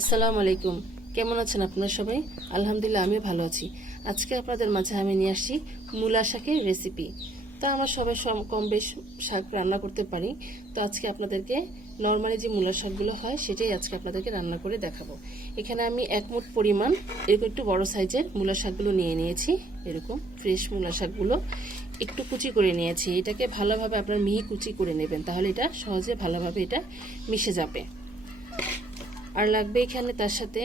আসসালামু আলাইকুম। কেমন আছেন আপনারা সবাই? আলহামদুলিল্লাহ আমি ভালো আছি। আজকে আপনাদের মাঝে আমি নিয়ে আসছি মূলা শাকের রেসিপি। তা আমরা সবাই কম বেশ শাক রান্না করতে পারি। তো আজকে আপনাদেরকে নর্মালি যে মূলা শাকগুলো হয় সেটাই আজকে আপনাদেরকে রান্না করে দেখাবো। এখানে আমি 1 মুঠ পরিমাণ এরকম একটু বড় সাইজের মূলা শাকগুলো নিয়ে নিয়েছি। এরকম ফ্রেশ মূলা শাকগুলো একটু কুচি করে নিয়েছি। এটাকে ভালোভাবে আপনার মিহি কুচি করে নেবেন, তাহলে এটা সহজে ভালোভাবে এটা মিশে যাবে। আর লাগবে এখানে তার সাথে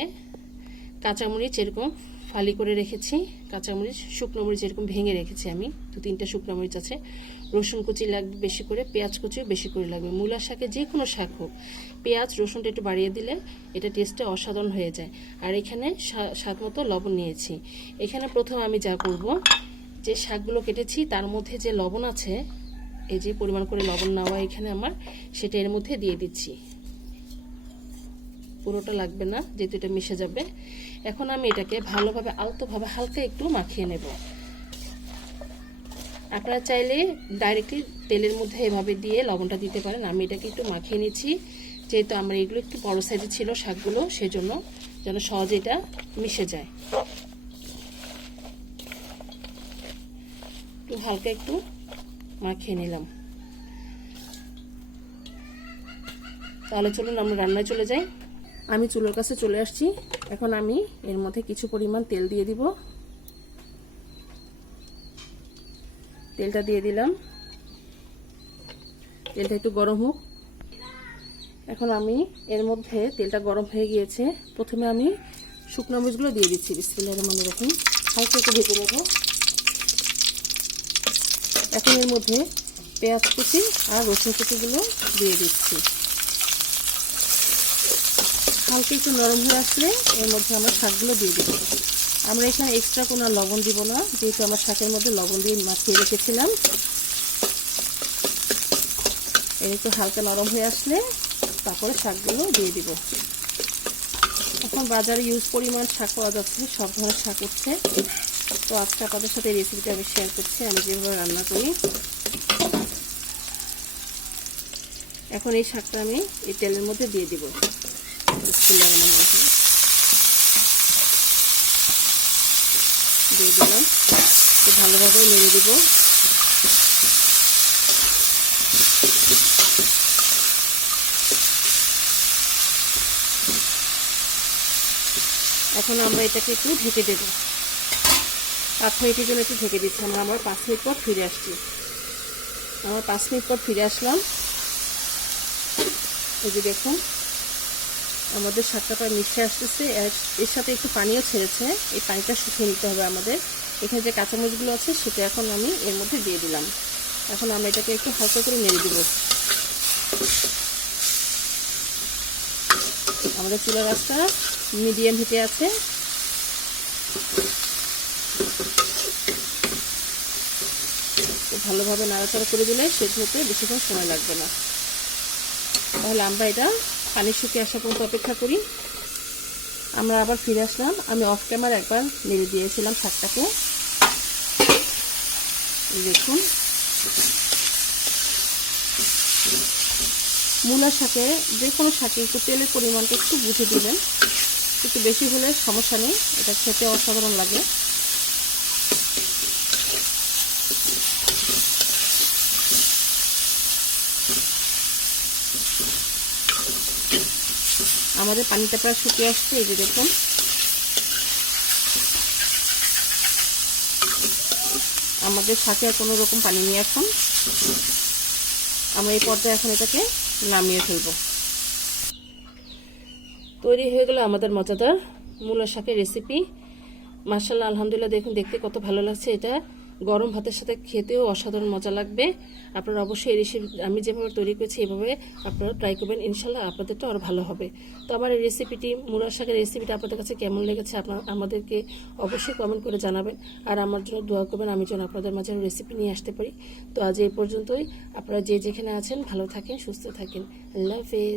কাঁচামরিচ এরকম ফালি করে রেখেছি, কাঁচামরিচ শুকনো মরিচ এরকম ভেঙে রেখেছি আমি 2-3টা শুকনো মরিচ আছে। রসুন কুচি লাগবে বেশি করে, পেঁয়াজ কুচিও বেশি করে লাগবে। মূলা শাকে যে কোনো শাক হোক পেঁয়াজ রসুনটা একটু বাড়িয়ে দিলে এটা টেস্টটা অসাধারণ হয়ে যায়। আর এখানে স্বাদ মতো লবণ নিয়েছি। এখানে প্রথম আমি যা করব, যে শাকগুলো কেটেছি তার মধ্যে যে লবণ আছে, এই যে পরিমাণ করে লবণ নেওয়া এখানে আমার, সেটা এর মধ্যে দিয়ে দিচ্ছি। পুরোটা লাগবে না, যেহেতু এটা মিশে যাবে। এখন আমি এটাকে ভালোভাবে আলতোভাবে হালকা একটু মাখিয়ে নেব। আপনারা চাইলে ডাইরেক্টলি তেলের মধ্যে এভাবে দিয়ে লবণটা দিতে পারেন। আমি এটাকে একটু মাখিয়ে নিচ্ছি, যেহেতু আমার এগুলো একটু বড় সাইজে ছিল শাকগুলো, সেজন্য যেন সহজে এটা মিশে যায়। একটু হালকা একটু মাখিয়ে নিলাম। তাহলে চলুন আমরা রান্নায় চলে যাই। আমি চুলার কাছে চলে আসছি। এখন আমি এর মধ্যে কিছু পরিমাণ তেল দিয়ে দিব। তেলটা দিয়ে দিলাম, তেলটা একটু গরম হোক। এখন আমি এর মধ্যে, তেলটা গরম হয়ে গিয়েছে, প্রথমে আমি শুকনো মরিচগুলো দিয়ে দিচ্ছি। বিসমিল্লাহির রহমানির রহিম। হালকা একটু ভেজে নেব। এখন এর মধ্যে পেঁয়াজ কুচি আর রসুন কুচিগুলো দিয়ে দিচ্ছি। হালকা একটু নরম হয়ে আসলে এর মধ্যে আমরা শাকগুলো দিয়ে দিব। আমরা এখানে এক্সট্রা কোনো লবণ দিব না, যেহেতু আমরা শাকের মধ্যে লবণ দিয়ে মাখিয়ে রেখেছিলাম। এর একটু হালকা নরম হয়ে আসলে তারপরে শাকগুলো দিয়ে দিব। এখন বাজারে ইউজ পরিমাণ শাক পাওয়া যাচ্ছে, সব ধরনের শাক উঠছে। তো আজকে আপনাদের সাথে এই রেসিপিটা আমি শেয়ার করছি, আমি যেভাবে রান্না করি। এখন এই শাকটা আমি এই তেলের মধ্যে দিয়ে দিব। দিয়ে দিলাম, ভালোভাবে নেড়ে দিব। এখন আমরা এটাকে একটু ঢেকে দেব। 5 মিনিটের জন্য একটু ঢেকে দিচ্ছি। আমরা 5 মিনিট পর ফিরে আসছি। আমার 5 মিনিট পর ফিরে আসলাম। এই যে দেখুন আমাদের শাকটা প্রায় মিশে আসতেছে। এর সাথে একটু পানিও ছেড়েছে, এই পানিটা শুকিয়ে নিতে হবে আমাদের। এখানে যে কাঁচামরিচগুলো আছে সেটা এখন আমি এর মধ্যে দিয়ে দিলাম। এখন আমরা এটাকে একটু হালকা করে নেড়ে দিব। আমাদের চুলার আঁচটা মিডিয়াম হিটে আছে। ভালোভাবে নাড়াচাড়া করে দিলে সেদ্ধ হতে বেশিক্ষণ সময় লাগবে না। তাহলে আমরা এটা পানি শুকিয়ে আসা পর্যন্ত অপেক্ষা করি। আমরা আবার ফিরে আসলাম। আমি অফ ক্যামেরা একবার নেড়ে দিয়েছিলাম শাকটাকে। দেখুন মূলা শাকে, যে কোনো শাকে একটু তেলের পরিমাণটা একটু বুঝে দিবেন। একটু বেশি হলে সমস্যা নেই, এটা খেতে অসাধারণ লাগে। আমাদের পানিটা প্রায় শুকিয়ে আসছে। এই যে দেখুন আমাদের শাকে আর কোনো রকম পানি নেই। এখন আমরা এই পর্যায়ে এখন এটাকে নামিয়ে ফেলবো। তৈরি হয়ে গেল আমাদের মজাদার মূলা শাকের রেসিপি। মাশাআল্লাহ, আলহামদুলিল্লাহ। দেখুন দেখতে কত ভালো লাগছে। এটা গরম ভাতের সাথে খেতেও অসাধারণ মজা লাগবে। আপনারা অবশ্যই এই রেসিপি আমি যেভাবে তৈরি করেছি এভাবে আপনারা ট্রাই করবেন, ইনশাল্লাহ আপনাদেরটা আরও ভালো হবে। তো আমার এই রেসিপিটি, মূলা শাকের রেসিপিটা আপনাদের কাছে কেমন লেগেছে আমাদেরকে অবশ্যই কমেন্ট করে জানাবেন। আর আমার জন্য দোয়া করবেন, আমি যেন আপনাদের মাঝে রেসিপি নিয়ে আসতে পারি। তো আজ এই পর্যন্তই। আপনারা যে যেখানে আছেন ভালো থাকেন, সুস্থ থাকেন। আল্লাহ হাফেজ।